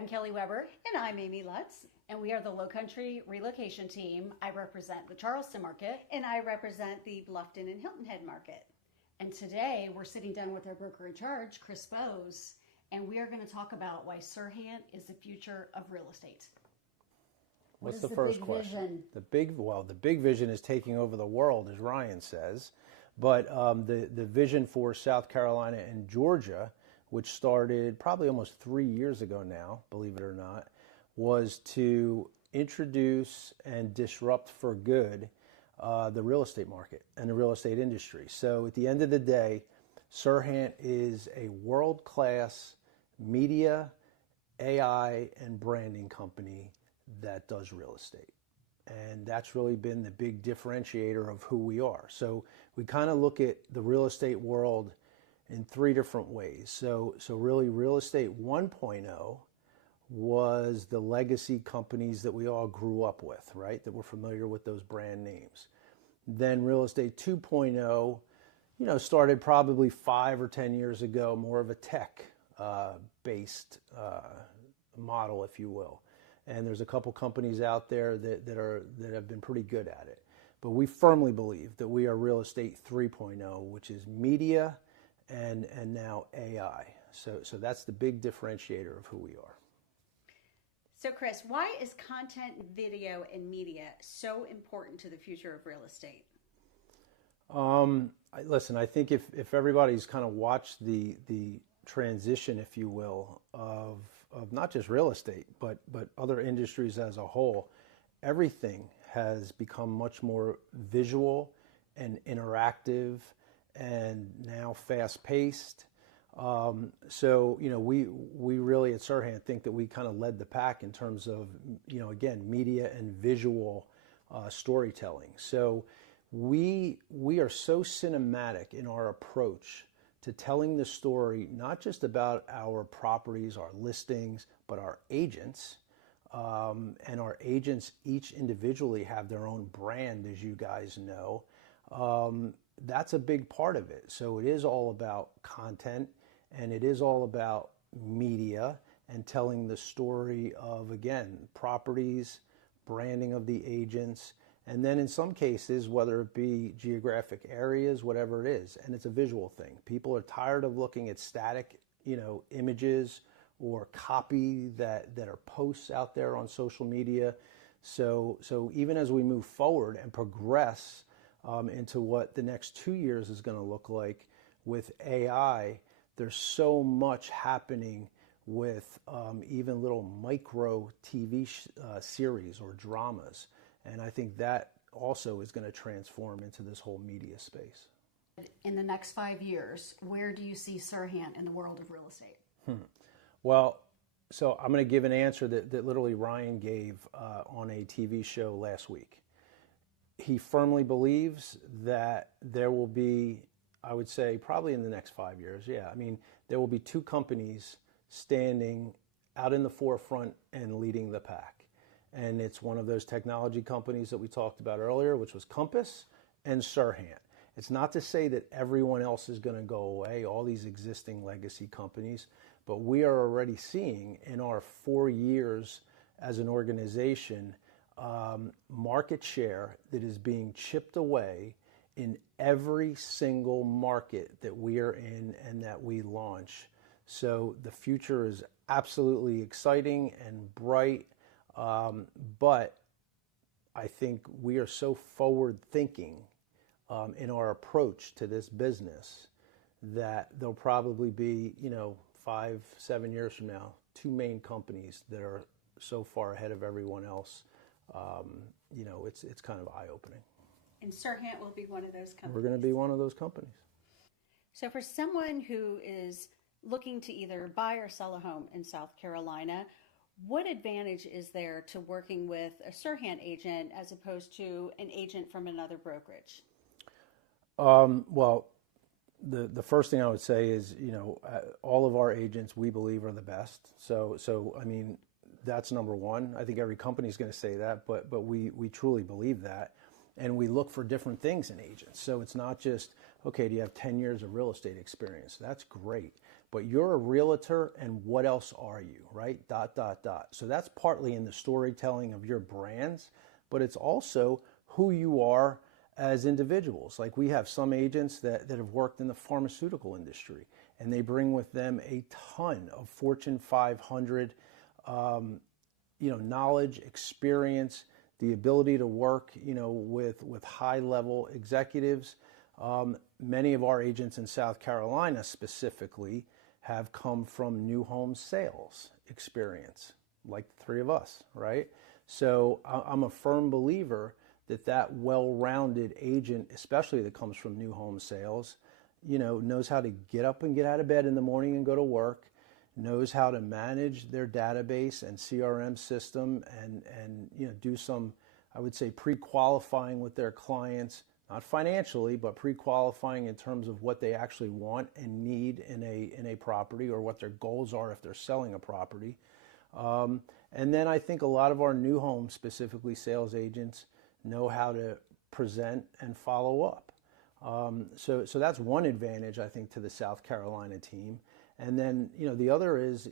I'm Kelly Weber. And I'm Amy Lutz. And we are the Low Country Relocation Team. I represent the Charleston market. And I represent the Bluffton and Hilton Head market. And today we're sitting down with our broker in charge, Chris Bowes, and we are going to talk about why Serhant is the future of real estate. What's the first question? The big vision is taking over the world, as Ryan says. But the vision for South Carolina and Georgia, which started probably almost 3 years ago now, believe it or not, was to introduce and disrupt for good the real estate market and the real estate industry. So at the end of the day, Serhant is a world-class media, AI, and branding company that does real estate. And that's really been the big differentiator of who we are. So we kind of look at the real estate world in three different ways. So really Real Estate 1.0 was the legacy companies that we all grew up with, right? That we're familiar with those brand names. Then Real Estate 2.0, started probably 5 or 10 years ago, more of a tech based model, if you will. And there's a couple companies out there that have been pretty good at it. But we firmly believe that we are Real Estate 3.0, which is media and now AI. So that's the big differentiator of who we are. So Chris, why is content, video, and media so important to the future of real estate? Listen, I think if everybody's kind of watched the transition, if you will, of not just real estate, but other industries as a whole, everything has become much more visual and interactive and now fast-paced. So we really at Serhant think that we kind of led the pack in terms of, again, media and visual storytelling. So we are so cinematic in our approach to telling the story, not just about our properties, our listings, but our agents. And our agents each individually have their own brand, as you guys know. That's a big part of it. So it is all about content, and it is all about media and telling the story of, again, properties, branding of the agents, and then in some cases, whether it be geographic areas, whatever it is, and it's a visual thing. People are tired of looking at static, images or copy that are posts out there on social media. So even as we move forward and progress into what the next 2 years is going to look like with AI, there's so much happening with even little micro TV series or dramas. And I think that also is going to transform into this whole media space. In the next 5 years, where do you see Serhant in the world of real estate? Well, so I'm going to give an answer that literally Ryan gave on a TV show last week. He firmly believes that there will be, I would say, probably in the next 5 years, there will be two companies standing out in the forefront and leading the pack. And it's one of those technology companies that we talked about earlier, which was Compass and Serhant. It's not to say that everyone else is going to go away, all these existing legacy companies, but we are already seeing in our 4 years as an organization market share that is being chipped away in every single market that we are in and that we launch. So the future is absolutely exciting and bright. But I think we are so forward thinking in our approach to this business that there'll probably be, 5-7 years from now, two main companies that are so far ahead of everyone else. It's kind of eye-opening. And Serhant will be one of those companies. We're going to be one of those companies. So for someone who is looking to either buy or sell a home in South Carolina, what advantage is there to working with a Serhant agent as opposed to an agent from another brokerage? Well, the first thing I would say is, all of our agents we believe are the best. So that's number one. I think every company is going to say that, but we truly believe that. And we look for different things in agents. So it's not just, okay, do you have 10 years of real estate experience? That's great. but you're a realtor, and what else are you, right? Dot, dot, dot. So that's partly in the storytelling of your brands, but it's also who you are as individuals. Like we have some agents that have worked in the pharmaceutical industry, and they bring with them a ton of Fortune 500, knowledge, experience, the ability to work, with high-level executives. Many of our agents in South Carolina specifically have come from new home sales experience, like the three of us, right? So I'm a firm believer that well-rounded agent, especially that comes from new home sales, knows how to get up and get out of bed in the morning and go to work, knows how to manage their database and CRM system and do some, I would say, pre-qualifying with their clients, not financially, but pre-qualifying in terms of what they actually want and need in a property, or what their goals are if they're selling a property. And then I think a lot of our new home, specifically sales agents, know how to present and follow up. So that's one advantage, I think, to the South Carolina team. And then, the other is,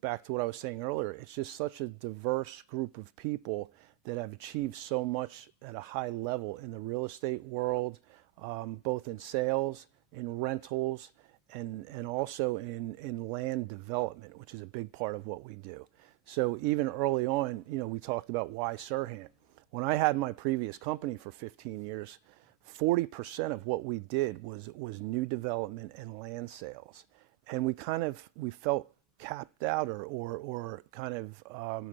back to what I was saying earlier, it's just such a diverse group of people that have achieved so much at a high level in the real estate world, both in sales, in rentals, and also in land development, which is a big part of what we do. So even early on, we talked about why Serhant. When I had my previous company for 15 years, 40% of what we did was new development and land sales. And we felt capped out or kind of,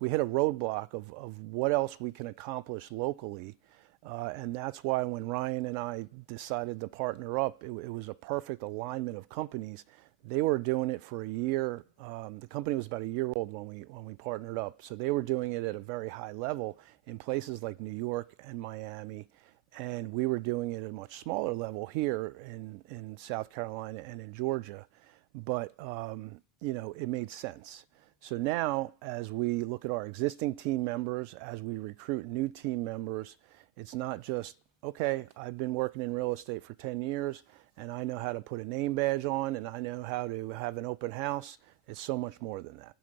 we hit a roadblock of what else we can accomplish locally. And that's why when Ryan and I decided to partner up, it was a perfect alignment of companies. They were doing it for a year. The company was about a year old when we partnered up. So they were doing it at a very high level in places like New York and Miami. And we were doing it at a much smaller level here in South Carolina and in Georgia. But, it made sense. So now, as we look at our existing team members, as we recruit new team members, it's not just, okay, I've been working in real estate for 10 years, and I know how to put a name badge on, and I know how to have an open house. It's so much more than that.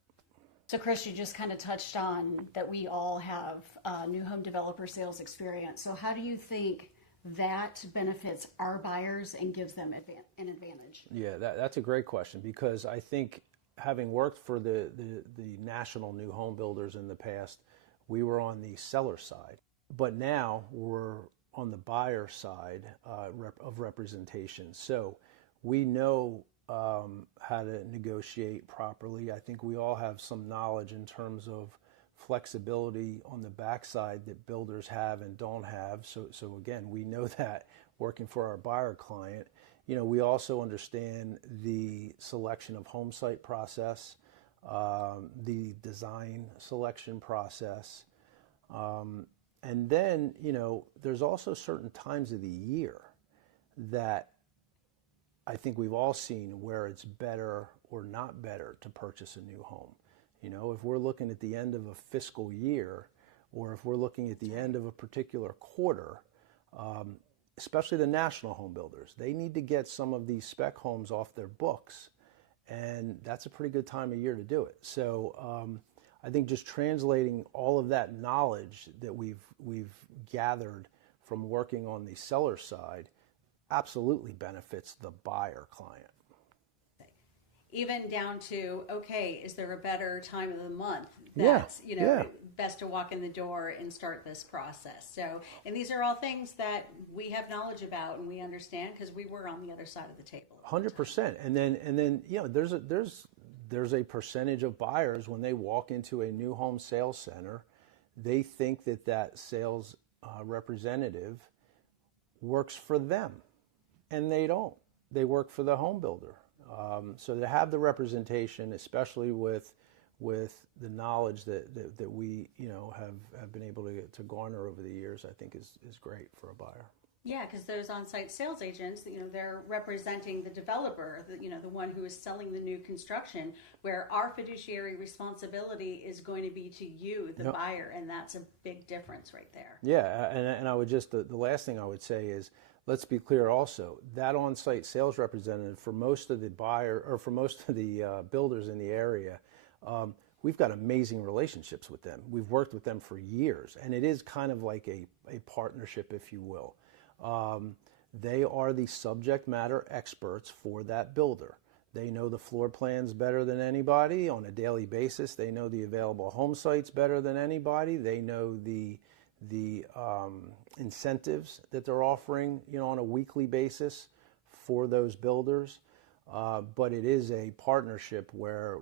So Chris, you just kind of touched on that we all have new home developer sales experience. So how do you think that benefits our buyers and gives them an advantage? Yeah, that's a great question, because I think having worked for the national new home builders in the past, we were on the seller side. But now we're on the buyer side of representation. So we know how to negotiate properly. I think we all have some knowledge in terms of flexibility on the backside that builders have and don't have. So again, we know that working for our buyer client. We also understand the selection of home site process, the design selection process. And then, there's also certain times of the year that I think we've all seen where it's better or not better to purchase a new home. If we're looking at the end of a fiscal year, or if we're looking at the end of a particular quarter, especially the national home builders, they need to get some of these spec homes off their books, and that's a pretty good time of year to do it. So I think just translating all of that knowledge that we've gathered from working on the seller side absolutely benefits the buyer client. Even down to, okay, is there a better time of the month that's, best to walk in the door and start this process? So, and these are all things that we have knowledge about and we understand because we were on the other side of the table. 100%. And then there's a percentage of buyers when they walk into a new home sales center, they think that sales representative works for them, and they don't. They work for the home builder. So to have the representation, especially with the knowledge that we have been able to garner over the years, I think is great for a buyer. Yeah, because those on-site sales agents, they're representing the developer, the one who is selling the new construction, where our fiduciary responsibility is going to be to you, the buyer, and that's a big difference right there. Yeah, and I would just, the last thing I would say is, let's be clear also, that on-site sales representative for most of the builders in the area, we've got amazing relationships with them. We've worked with them for years, and it is kind of like a partnership, if you will. They are the subject matter experts for that builder. They know the floor plans better than anybody on a daily basis. They know the available home sites better than anybody. They know the incentives that they're offering, on a weekly basis for those builders. But it is a partnership where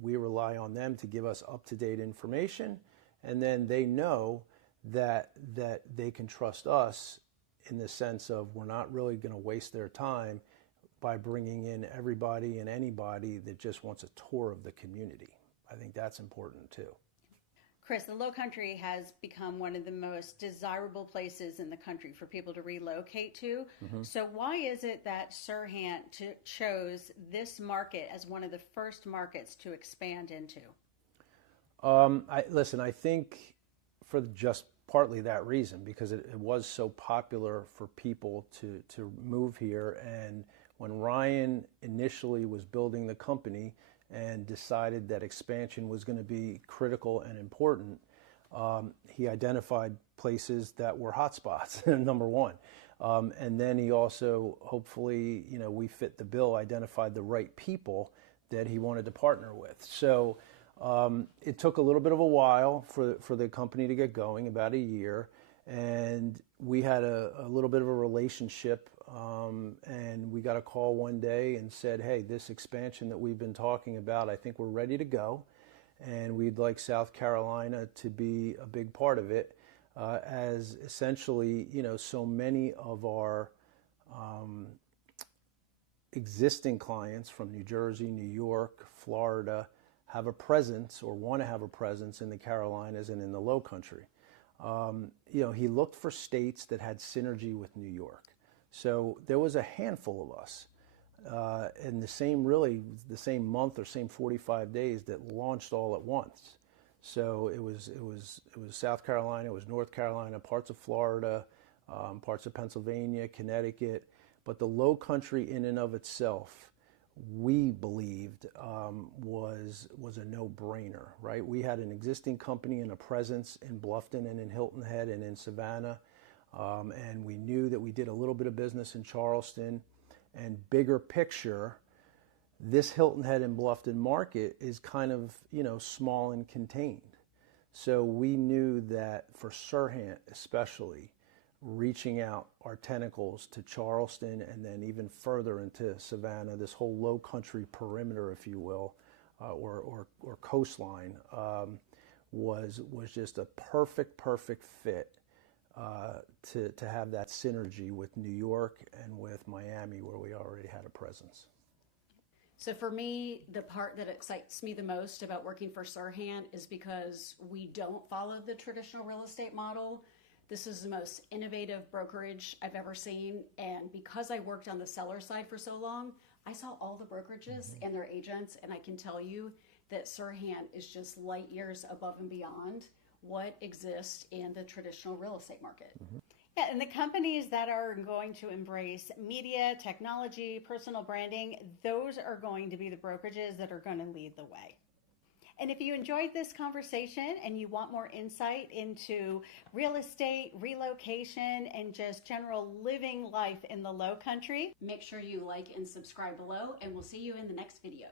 we rely on them to give us up-to-date information, and then they know that they can trust us in the sense of we're not really going to waste their time by bringing in everybody and anybody that just wants a tour of the community. I think that's important too. Chris, the Lowcountry has become one of the most desirable places in the country for people to relocate to. Mm-hmm. So why is it that Serhant chose this market as one of the first markets to expand into? I think for just partly that reason, because it was so popular for people to move here. And when Ryan initially was building the company and decided that expansion was going to be critical and important, he identified places that were hotspots, number one. And then he also, hopefully, we fit the bill, identified the right people that he wanted to partner with. So it took a little bit of a while for the company to get going, about a year. And we had a little bit of a relationship, and we got a call one day and said, hey, this expansion that we've been talking about, I think we're ready to go. And we'd like South Carolina to be a big part of it, as essentially, so many of our existing clients from New Jersey, New York, Florida, have a presence or want to have a presence in the Carolinas and in the Lowcountry. He looked for states that had synergy with New York. So there was a handful of us in the same month or same 45 days that launched all at once. So it was South Carolina, it was North Carolina, parts of Florida, parts of Pennsylvania, Connecticut, but the Lowcountry in and of itself, we believed was a no-brainer, right? We had an existing company and a presence in Bluffton and in Hilton Head and in Savannah, and we knew that we did a little bit of business in Charleston. And bigger picture, this Hilton Head and Bluffton market is kind of, small and contained. So we knew that for Serhant especially, reaching out our tentacles to Charleston and then even further into Savannah, this whole Lowcountry perimeter, if you will, or coastline, was just a perfect fit to have that synergy with New York and with Miami, where we already had a presence. So for me, the part that excites me the most about working for Serhant is because we don't follow the traditional real estate model. This is the most innovative brokerage I've ever seen. And because I worked on the seller side for so long, I saw all the brokerages and their agents. And I can tell you that Serhant is just light years above and beyond what exists in the traditional real estate market. Mm-hmm. Yeah, and the companies that are going to embrace media, technology, personal branding, those are going to be the brokerages that are going to lead the way. And if you enjoyed this conversation and you want more insight into real estate, relocation, and just general living life in the Lowcountry, make sure you like and subscribe below, and we'll see you in the next video.